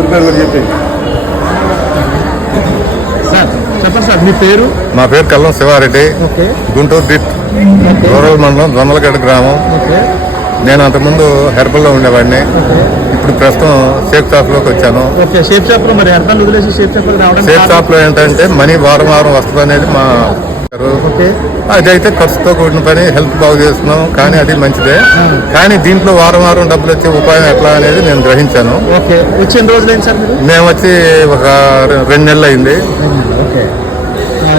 ఊరి పేరు కూడా చెప్పి చెప్పండి సార్, మీ పేరు? నా పేరు కల్లం శివారెడ్డి, గుంటూరు డిట్ రూరల్ మండలం దొందలగడ్డ గ్రామం. నేను అంతకుముందు హెర్బల్లో ఉండేవాడిని. ఇప్పుడు ప్రస్తుతం షేప్ షాప్ లోకి వచ్చాను. షేప్ షాప్ లో ఏంటంటే మనీ వారం వారం వస్తుంది అనేది మా అది అయితే ఖర్చుతో కూడిన పని, హెల్త్ బాగు చేస్తున్నాం, కానీ అది మంచిదే. కానీ దీంట్లో వారం వారం డబ్బులు వచ్చే ఉపాయం ఎట్లా అనేది నేను గ్రహించాను. మేము వచ్చి ఒక 2 నెలలు అయింది.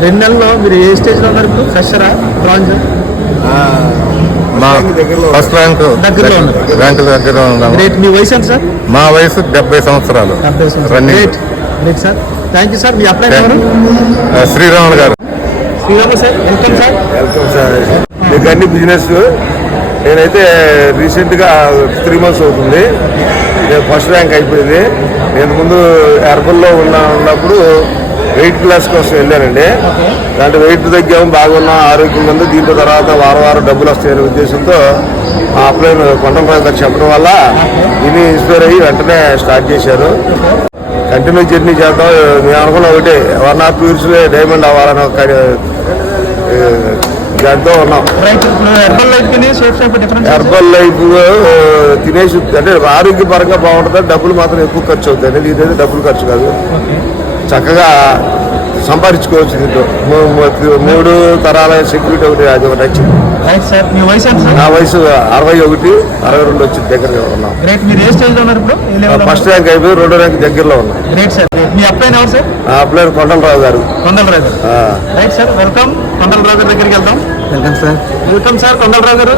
2 నెలల్లో మీరు ఏ స్టేజ్ లో ఉన్నారు ఇప్పుడు? ఫ్రెషరా, బ్రాంజ్? ఫస్ట్ ర్యాంక్ దగ్గర ఉన్నాము. మీ వయసు ఎంత సార్? మా వయసు 70 సంవత్సరాలు. Sir thank you sir. మీ అప్లై శ్రీరాములు గారు. Sriramu sir, welcome sir. Welcome sir. మీకు అన్ని బిజినెస్ నేనైతే రీసెంట్గా 3 months అవుతుంది. నేను ఫస్ట్ ర్యాంక్ అయిపోయింది. నేను ముందు హెర్బల్లో ఉన్నప్పుడు వెయిట్ క్లాస్ కోసం వెళ్ళానండి. దాంట్లో వెయిట్ తగ్గాము, బాగున్నాం, ఆరోగ్యంగా ఉంది. దీంట్లో తర్వాత వారం వారం డబ్బులు వస్తాయనే ఉద్దేశంతో మా అప్లై కొండలరాజు గారు చెప్పడం వల్ల ఇది ఇన్స్పైర్ అయ్యి వెంటనే స్టార్ట్ చేశారు. కంటిన్యూ జర్నీ చేద్దాం. మేము అనుకున్న ఒకటి 1.5 years డైమండ్ అవ్వాలని ఒక దాంతో ఉన్నాం. హెర్బల్ లైఫ్ తినేసి అంటే ఆరోగ్యపరంగా బాగుంటుంది, డబ్బులు మాత్రం ఎక్కువ ఖర్చు అవుతాయి అనేది. ఇదైతే డబ్బులు ఖర్చు కాదు, చక్కగా సంపాదించుకోవచ్చు. దీంట్లో 3 తరాల సెక్యూరిటీ ఒకటి, అది ఒకటి వచ్చింది. నా వయసు 61, 62 వచ్చింది. దగ్గరగా ఉన్నాం. ఫస్ట్ ర్యాంక్ అయిపోయి 2వ ర్యాంక్ దగ్గరలో ఉన్నాం. అప్లై కొండలరాజు గారు. కొండలరాజు దగ్గరికి వెళ్దాం. Welcome sir. కొండలరాజు గారు.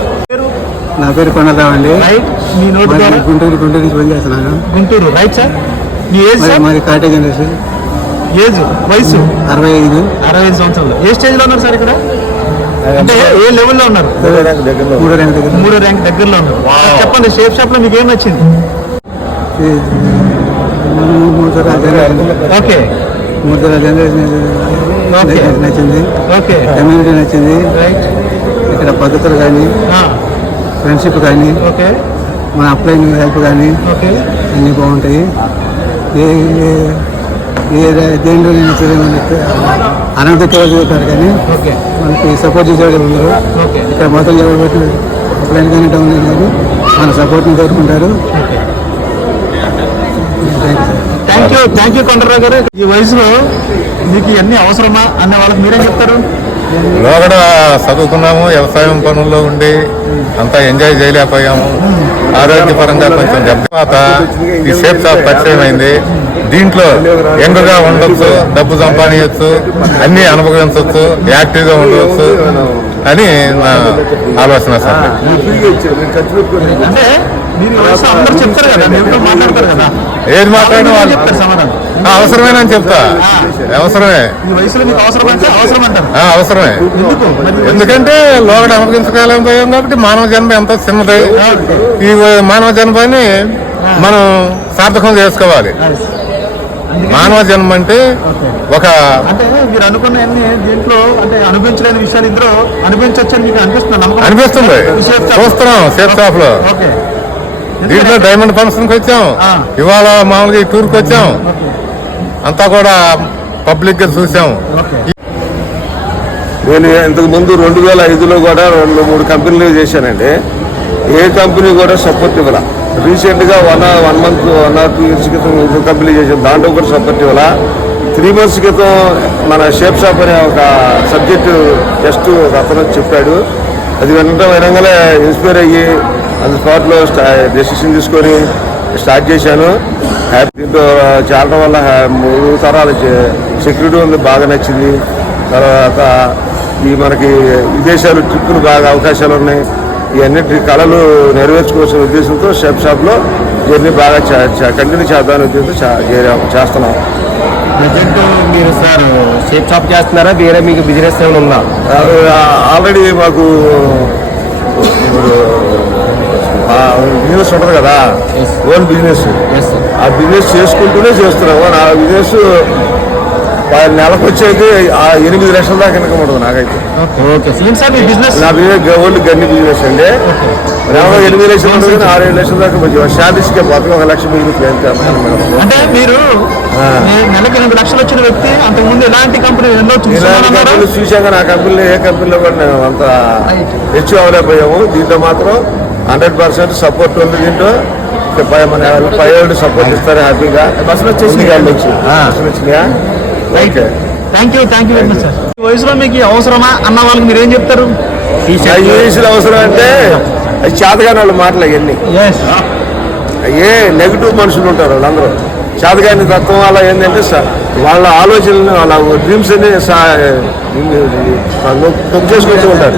నా పేరు కొండలరావు అండి. మీ నోటి ద్వారా గుంటూరు నుంచి పనిచేస్తున్నాను. గుంటూరు. Right sir. మీ ఏజ్ సార్? మాది కాటేజ్ అండి. ఏజ్ వయసు 65 సంవత్సరాలు. ఏ స్టేజ్ లో ఉన్నారు సార్ ఇక్కడ? అంటే ఏ లెవెల్లో ఉన్నారు? 3వ ర్యాంక్ దగ్గరలో ఉన్నారు. చెప్పండి, షేప్ షాప్ లో మీకు ఏం నచ్చింది? ఓకే, 3 తరాల జనరేషన్ నచ్చింది. కమ్యూనిటీ నచ్చింది. ఇక్కడ పద్ధతులు కానీ, ఫ్రెండ్షిప్ కానీ, మన అప్లై హెల్ప్ కానీ అన్నీ బాగుంటాయి. దేంట్లో అనంతతో చదువుతారు కానీ మనకి సపోర్ట్ చేసేవాళ్ళు ఉన్నారు. ఇక్కడ మొత్తం చదవబట్టి అప్లైన్ కానీ డౌన్ కానీ మన సపోర్ట్ని కోరుకుంటారు. థ్యాంక్ యూ కొండరావు గారు. ఈ వయసులో మీకు ఇవన్నీ అవసరమా అన్న వాళ్ళకి మీరేం చెప్తారు? లోగడ చదువుకున్నాము, వ్యవసాయం పనుల్లో ఉండి అంతా ఎంజాయ్ చేయలేకపోయాము. ఆరోగ్యపరంగా కొంచెం తర్వాత ఈ షేప్ షాప్ పరిచయం అయింది. దీంట్లో యంగ్గా ఉండొచ్చు, డబ్బు సంపాదించవచ్చు, అన్ని అనుభవించవచ్చు, యాక్టివ్గా ఉండవచ్చు అని నా ఆలోచన సార్. ఏది మాట్లాడిన వాళ్ళు అవసరమేనని చెప్తా. అవసరమే, అవసరమే. ఎందుకంటే లోగడ అనుభవించగలిగిపోయాం కాబట్టి మానవ జన్మ ఎంతో చిన్నది. ఈ మానవ జన్మని మనం సార్థకం చేసుకోవాలి. మానవ జన్మ అంటే ఒక అంటే మీరు అనుకున్న దీంట్లో అంటే అనిపించలేని విషయాలు ఇందులో అనిపించవచ్చని మీకు అనిపిస్తుంది. చూస్తున్నాం షేప్ షాప్ లో. దీంట్లో డైమండ్ ఫంక్షన్ కి వచ్చాం, ఇవాళ మామూలుగా ఈ టూర్ కి వచ్చాం. అంతా కూడా పబ్లిక్ గా చూసాం. నేను ఇంతకు ముందు 2005లో కూడా 2-3 కంపెనీలు చేశానండి. ఏ కంపెనీ కూడా సపోర్ట్ ఇవ్వాల. రీసెంట్గా 1 month 1 or 2 years క్రితం ఇంకో కంపెనీ చేసాను, దాంట్లో కూడా సపోర్ట్ ఇవ్వాల. 3 months క్రితం మన షేప్ షాప్ అనే ఒక సబ్జెక్టు టెస్ట్ ఒక అతను చెప్పాడు. అది వినగానే ఇన్స్పైర్ అయ్యి అది స్పాట్లో డెసిషన్ తీసుకొని స్టార్ట్ చేశాను. దీంట్లో చేరడం వల్ల 3 తరాల సెక్యూరిటీ ఉంది, బాగా నచ్చింది. తర్వాత ఈ మనకి విదేశాలు ట్రిప్పులు బాగా అవకాశాలు ఉన్నాయి. ఇవన్నిటి కళలు నెరవేర్చుకోవాల్సిన ఉద్దేశంతో షేప్ షాప్లో జర్నీ బాగా కంటిన్యూ చేద్దామనే ఉద్దేశంతో చేస్తున్నాం. ప్రజెంట్ మీరు సార్ షేప్ షాప్ చేస్తున్నారా, వేరే మీకు బిజినెస్ ఏమైనా ఉందా? ఆల్రెడీ మాకు బిజినెస్ ఉంటుంది కదా, ఓన్ బిజినెస్. ఆ బిజినెస్ చేసుకుంటూనే చేస్తున్నాము. నా బిజినెస్ నెలకు వచ్చేది 8 లక్షల దాకా ఇన్కమ్ ఉంటుంది నాకైతే. నా బిజినెస్ ఓన్లీ గన్ని బిజినెస్ అండి. ఎవరో 8 లక్షలు ఉంటుంది కానీ 6-7 లక్షల దాకా మంచి శాలరీస్కే పోతుంది, 1 లక్ష మిగిలిపోయి అంతే. అంటే మీరు నెలకి 8 లక్షలు వచ్చిన వ్యక్తి అంతకు ముందు ఎలాంటి కంపెనీ ఎన్నో ఇలాంటి చూసాను కంపెనీలు చూశాక నా కంపెనీలో ఏ కంపెనీలో కూడా నేను అంత హెచ్చు అవ్వలేకపోయాము. దీంట్లో మాత్రం 100% సపోర్ట్ ఉంది. దీంట్లో మన పై వాళ్ళు సపోర్ట్ ఇస్తారు హ్యాపీగా. బస్సులు వచ్చేసి వచ్చినాయా? Okay, thank you very much sir. ఈ వయసులో మీకు ఈ అవసరమా అన్న వాళ్ళకి మీరు ఏం చెప్తారు? ఈ వయసులో అవసరం అంటే అది చేతగాని వాళ్ళు మాటలు అవన్నీ. ఏ నెగిటివ్ మనుషులు ఉంటారు వాళ్ళందరూ. చేతగాని తత్వం వల్ల ఏంటంటే వాళ్ళ ఆలోచనలు వాళ్ళ డ్రీమ్స్ అన్ని చేసుకుంటూ ఉంటారు.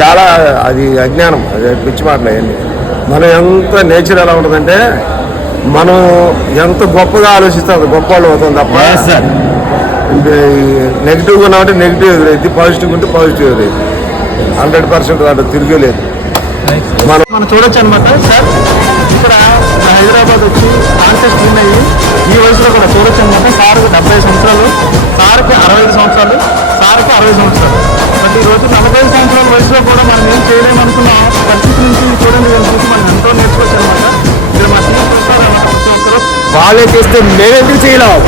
చాలా అది అజ్ఞానం, అది పిచ్చి మాటలు అవన్నీ. మనం ఎంత నేచర్ ఎలా ఉంటుందంటే మనం ఎంత గొప్పగా ఆలోచిస్తే అంత గొప్ప వాళ్ళు అవుతాం తప్ప నెగిటివ్గా ఉన్నామంటే నెగిటివ్ ఎదురైంది, పాజిటివ్ ఉంటే పాజిటివ్ ఎదురైంది. 100% దాంట్లో తిరిగేలేదు. మనం చూడొచ్చు అనమాట సార్. ఇక్కడ హైదరాబాద్ వచ్చి కాంటెస్ట్ విన్ అయ్యి ఈ వయసులో కూడా చూడొచ్చు అనమాట. సార్కి 70 సంవత్సరాలు, సార్కి 65 సంవత్సరాలు, సార్కి 60 సంవత్సరాలు. బట్ ఈ రోజు 45 సంవత్సరాల వయసులో కూడా మనం ఏం చేయలేమనుకున్న పరిస్థితి నుంచి చూడండి, చూసి మనం ఎంతో నేర్చుకోవచ్చు అనమాట. ఇక్కడ మా సీఎం ప్రతి ఒక్కరు వాళ్ళే చేస్తే మేమెందుకు చేయలేం?